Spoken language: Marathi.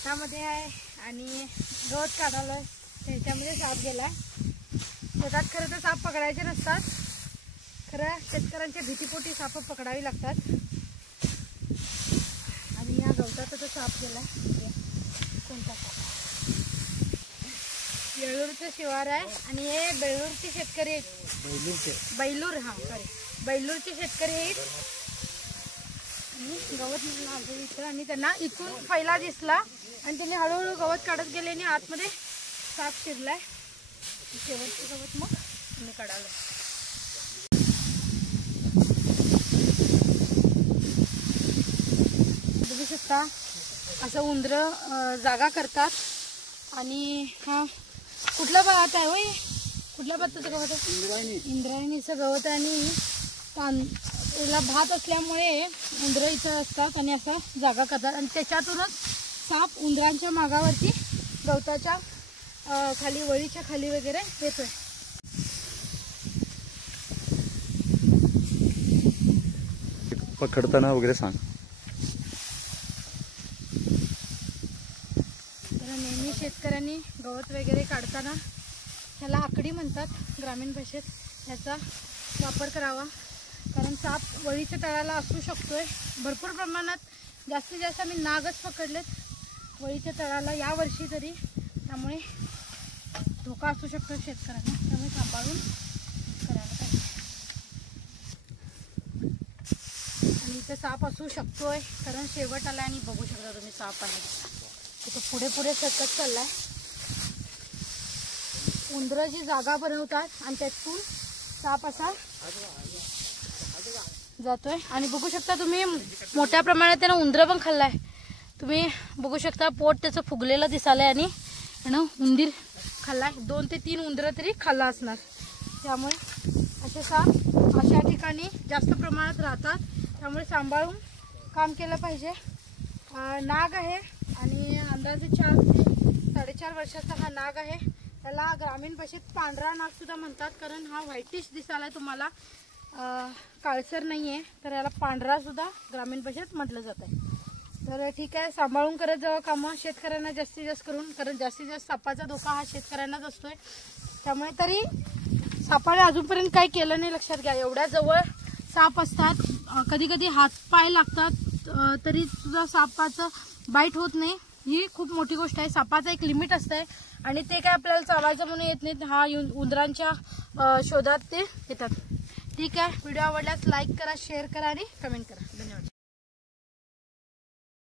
शेतामध्ये आहे आणि गवत काढायला त्याच्यामध्ये साप गेलाय। शेतात खरं तर साप पकडायचे नसतात, खरं शेतकऱ्यांच्या भीतीपोटी साप पकडावी लागतात आणि या गवतात तो साप गेलाय। कोणता साप? बेळूरचं शिवार आहे आणि हे बेळूरचे शेतकरी आहेत। बैलूर, हा सॉरी, बैलूरचे शेतकरी आहेत आणि गवत लागलं इथं आणि त्यांना इथून पहिला दिसला आणि त्यांनी हळूहळू गवत काढत गेले आणि आतमध्ये साप शिरलाय। शेवटचं गवत मग मी काढायला बघू शकता। असं उंदरं जागा करतात आणि हा कुठला भात आहे होय? कुठल्या भाताचं गवत आहे? इंद्रायणीचं गवत आणि त्याला भात असल्यामुळे उंदरं इथं असतात आणि असं जागा करतात आणि त्याच्यातूनच साप उंदरांच्या मागावरती गवताच्या खाली, वळीच्या खाली वगैरे येतोय। पकडताना वगैरे सांग। तर नेहमी शेतकऱ्यांनी गवत वगैरे काढताना ह्याला आकडी म्हणतात ग्रामीण भाषेत, ह्याचा वापर करावा कारण साप वळीच्या तळाला असू शकतोय। भरपूर प्रमाणात जास्तीत जास्त मी नागच पकडलेत वळीच्या तळाला या वर्षी तरी, त्यामुळे धोका असू शकतो शेतकऱ्यांना, त्यामुळे सांभाळून करायला पाहिजे। आणि इथे साप असू शकतोय कारण शेवट आलाय आणि बघू शकता तुम्ही साप आहे इथे पुढे पुढे सरकत चाललाय। उंदरं जी जागा बनवतात आणि त्यातून साप असा जातोय आणि बघू शकता तुम्ही मोठ्या प्रमाणात त्यानं उंदरं पण खाल्लाय। तुम्ही बघू शकता पोट त्याचं फुगलेलं दिसालंय आणि उंदीर खाल्लाय, 2 ते 3 उंदरं तरी खाल्ला असणार। त्यामुळे असे साप अशा ठिकाणी जास्त प्रमाणात राहतात, त्यामुळे सांभाळून काम केलं पाहिजे। नाग आहे आणि अंदाजे 4 ते 4.5 वर्षाचा हा नाग आहे। त्याला ग्रामीण भाषेत पांढरा नाग सुद्धा म्हणतात कारण हा व्हाईटिश दिसायला तुम्हाला, काळसर नाही आहे, तर याला पांढरा सुद्धा ग्रामीण भाषेत म्हटलं जात आहे। तर ठीक आहे, सांभाळून करत जावं कामं शेतकऱ्यांना जास्तीत जास्त करून, कारण जास्तीत जास्त सापाचा धोका हा शेतकऱ्यांनाच असतोय। त्यामुळे तरी सापाने अजूनपर्यंत काही केलं नाही, लक्षात घ्या। एवढ्या जवळ साप असतात, कधी कधी हातपाय लागतात तरी सुद्धा सापाचं बाईट होत नाही, ही खूप मोठी गोष्ट आहे। सापाचं एक लिमिट असतंय आणि ते काय आपल्याला चावायचं म्हणून येत नाहीत, हा उंदरांच्या शोधात ते येतात। ठीक आहे, व्हिडिओ आवडल्यास लाईक करा, शेअर करा आणि कमेंट करा। धन्यवाद।